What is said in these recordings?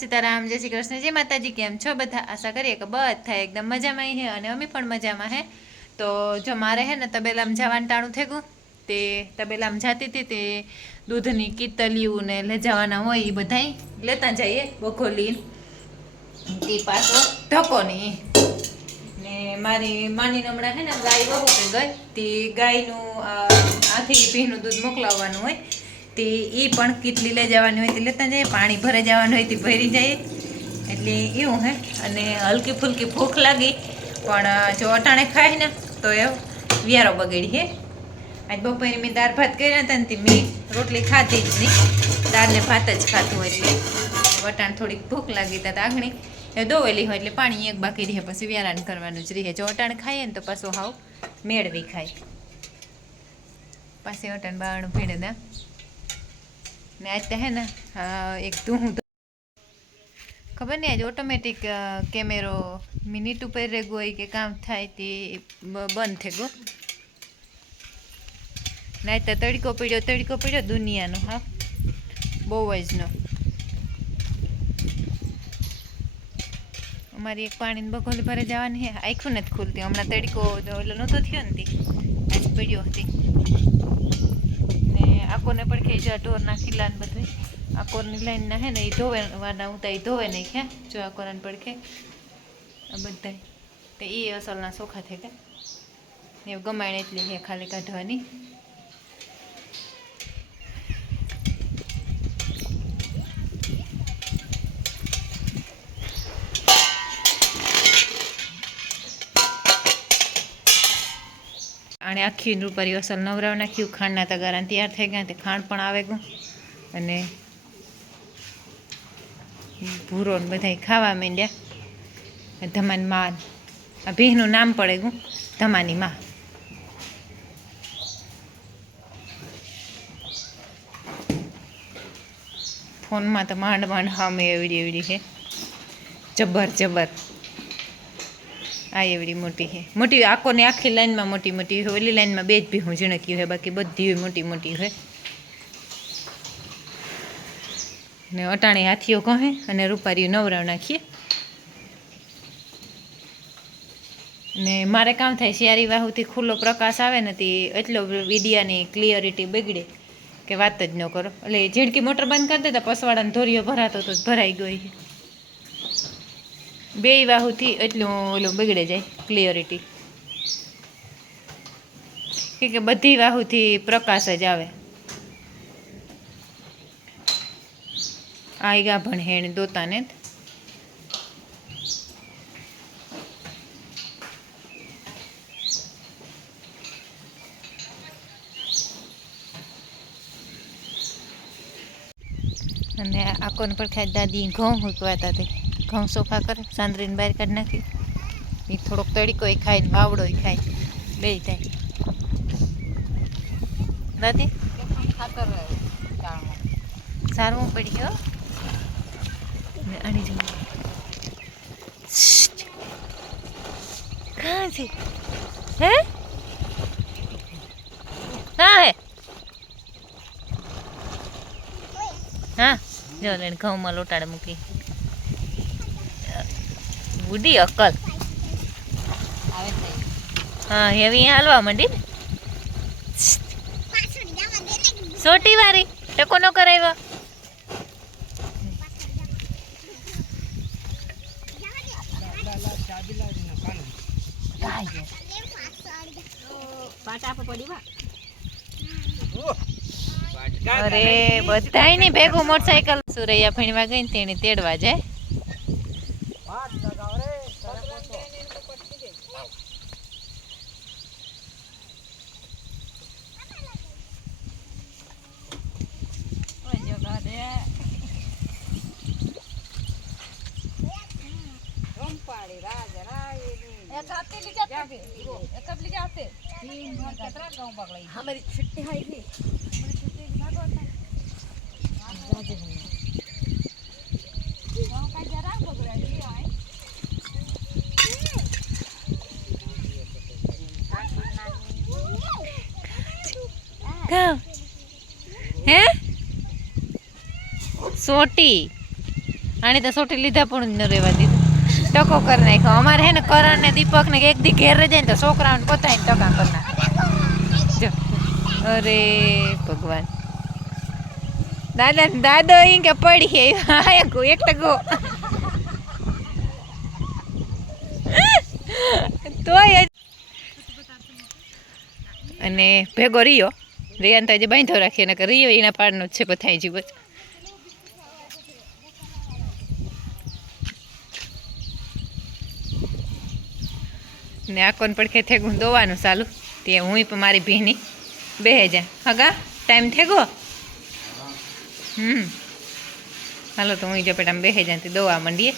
સીતારાम, જય શ્રી કૃષ્ણ, જય માતાજી। કેમ છો બધા? આશા કરીએ કે બધા એકદમ મજામાં હે અને અમે પણ મજામાં હે। તો જો મારે હે ને તબેલામાં જવાનું ટાણું થઈ ગયું, તે તબેલામાં જતી હતી તે દૂધની કીતલિયું ને લઈ જવાના હોય એ બધાય લેતા જઈએ બખોલી તે પાછો ધક્કો નહીં ને મારી માની હમણાં હે ને ગાય બહુ કે ગઈ તે ગાયનું આથી ભીનું દૂધ મોકલાવવાનું હોય તે એ પણ કીટલી લઈ જવાની હોય તે લેતા જઈએ, પાણી ભરાઈ જવાનું હોય તે ભરી જઈએ, એટલે એવું હે। અને હલકી ફૂલકી ભૂખ લાગી પણ જો અટાણે ખાય ને તો એ વ્યારો બગડી હે। આજ બપોરે મેં દાળ ભાત કર્યા હતા ને મેં રોટલી ખાધી જ નહીં, દાળ ને ભાત જ ખાધું, એટલે વટાણ થોડીક ભૂખ લાગી તા આગણી એ દોવેલી હોય એટલે પાણી એક બાકી રહે, પછી વ્યારાન કરવાનું જ રહે। જો અટાણ ખાઈએ ને તો પાછું હાવ મેળવી ખાય, પાછી અટાણ બાવાનું ભીડે દા ને આજ તો હે ને એક ધૂહું ખબર નહીં આજ ઓટોમેટિક કેમેરો મિનિટ ઉપર રે ગયો કે કામ થાય તે બંધ થઈ ગયો ને આજ તો તડકો પડ્યો દુનિયાનો, હા બહુ જ નો। અમારી એક પાણીની બગોલી ભરે જવાની હે, આખું નથી ખુલતી, હમણાં તડકો ઓલો નહોતો થયો ને તે આજ પડ્યો હતી ને આકોને પડખે જ ઢોરના ખીલા ને બધું આકોરની લાઈનના હે ને એ ધોવાના ઉતા એ ધોવે નાખ્યા, જો આકોરાને પડખે આ બધા તો એ અસલના ચોખા થઈ ગયા એ ગમાણ એટલી હે ખાલી કાઢવાની। અને આખી રૂપારી અસલ નવરાવ નાખ્યું, ખાંડના તગારા તૈયાર થઈ ગયા, તે ખાંડ પણ આવે ગયું અને ભૂરો ને બધા ખાવા માંડ્યા। ધમાની માં આ ભીહનું નામ પડે ગયું ધમાની માં। ફોનમાં તો માંડ હામે એવડી છે, જબર આ એવડી મોટી છે, મોટી આખોને આખી લાઈનમાં મોટી ઓલી લાઈનમાં બે જ ભીહું ઝીણક્યું છે, બાકી બધી મોટી છે ને અટાણી હાથીઓ કહે અને રૂપારીઓ નવરાવ નાખીએ ને મારે કામ થાય શિયારી વાહુથી ખુલ્લો પ્રકાશ આવે ને તે એટલો વિડિયાની ક્લિયરિટી બગડે કે વાત જ ન કરો, એટલે ઝીણકી મોટર બંધ કરી દેતા પસવાડાને ધોરીઓ ભરાતો તો ભરાઈ ગઈ છે, બે વાહુથી એટલું ઓલું બગડે જાય ક્લિયરિટી, કે બધી વાહુથી પ્રકાશ જ આવે। આ ગાભણ હેણ દોતાને અને આકોને પર ખાય દાદી ઘઉં મૂકવાતા તે ઘઉં ચોખા કરે, સાંદરીને બહાર કાઢી નાખી, એ થોડોક તડીકો એ ખાય ને વાવડો એ ખાય, બે થાય દાદી ખાતર સારું પડી ગયો આની જેવું કાં છે હે હા હે હા જો લઈને ઘઉંમાં લોટાડે મૂકી બુડી અક્કલ હા એવી હાલવા માંડી ને સોટી વારી ટકો નો કરાવ્યો અરે બધાય ની ભેગું મોટરસાયકલ સુરૈયા ભણવા ગઈ ને તેને તેડવા જાય, हमारी छुट्टी है थी હે સોટી આને તો સોટી લીધા પણ ન રહેવા દીધું, ટકો કરી નાખ્યો. અમારે હે ને કરણ ને દીપક ને એક દી ઘેર જાય ને તો છોકરાઓને પોતાને ટકા કરી નાખે. જો અરે ભગવાન, દાદા દાદો અહીં કે પડી એક તો ગો તોય. અને ભેગો રિયો રિયાન તો જે બાંધો રાખીએ ને રિયો એના પાડનો જ છે બધાય જીવ જ. ને આકોન પડખે થેગું દોવાનું ચાલુ તે હું પણ મારી ભીની બેહે જા હગા ટાઈમ થેગો. હાલો તો હું જપેટામાં બેહે જાય તે દોવા માંડીએ.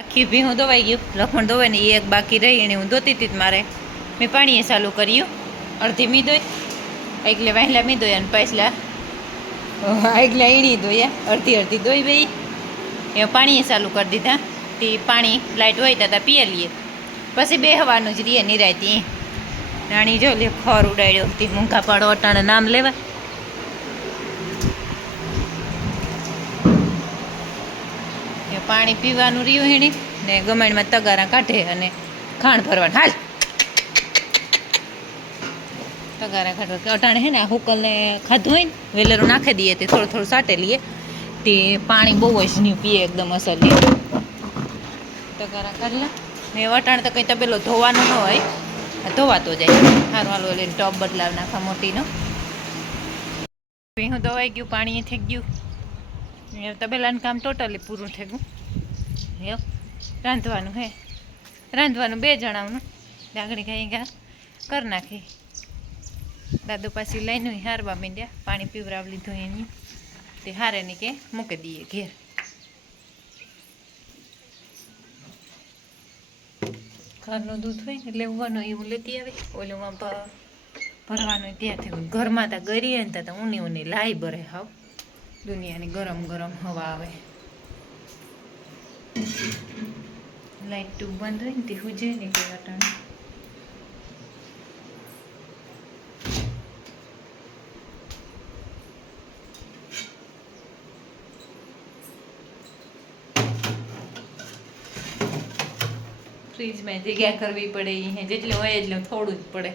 આખી ભીહું દોવાઈ ગયું, લખમણ દોવાય ને એ એક બાકી રહી એને હું ધોતી હતી મારે મેં પાણીએ ચાલુ કર્યું. અડધી મી દોઈ આગલે વાહેલા મી દોયા અને પાછલા આગલા ઈણી દોયા, અડધી અડધી દોઈ ભાઈ એ પાણીએ ચાલુ કરી દીધા. તે પાણી લાઇટ હોય ત્યાં પીએ લઈએ પછી બેહવાનું જ રહીએ નિરાયતી. નાની જો લે ખર ઉડાડ્યો તે મૂંઘા પાડો અટાણે નામ લેવા. પાણી પીવાનું રહ્યું હીણી ને ગમાણમાં તગારા કાઢે અને ખાણ ભરવાનું. હાલ તગારા કાઢવા અટાણે હે ને આ હુકલને ખાધું હોય ને વેલેરું નાખી દઈએ તે થોડું થોડું સાટે લઈએ તે પાણી બહુ જ નહીં પીએ એકદમ અસર લે. તગારા કાઢલા ને અટાણે તો કંઈ તબેલો ધોવાનું ન હોય, ધોવાતો જાય. સારું હાલો લઈને ટોપ બદલાવ નાખા મોટીનો. હું ધોવાઈ ગયું, પાણી થઈ ગયું, તબેલાનું કામ ટોટલી પૂરું થઈ ગયું. રાંધવાનું હે, રાંધવાનું 2 જણાનું ડાંગળી ખાઈ ગયા કરી નાખી. દાદુ પાછી લઈને હારવા માંડ્યા, પાણી પીવરાવ લીધું એની તે હારે ની કે મૂકી દઈએ ઘેર. ઘરનું દૂધ હોય એટલે ઉવાનું એવું લેતી આવે, ઓલું ભરવાનું ત્યાંથી ઘરમાં તો ગરીએ ને તો ઊની ઊની લાઈ ભરે હાવ દુનિયાની ગરમ ગરમ હવા આવે. લાઈટ બંધ હોય ને તે હુજે ને કે અટાણે ફ્રીજમાં જગ્યા કરવી પડે એ જેટલું હોય એટલું થોડું જ પડે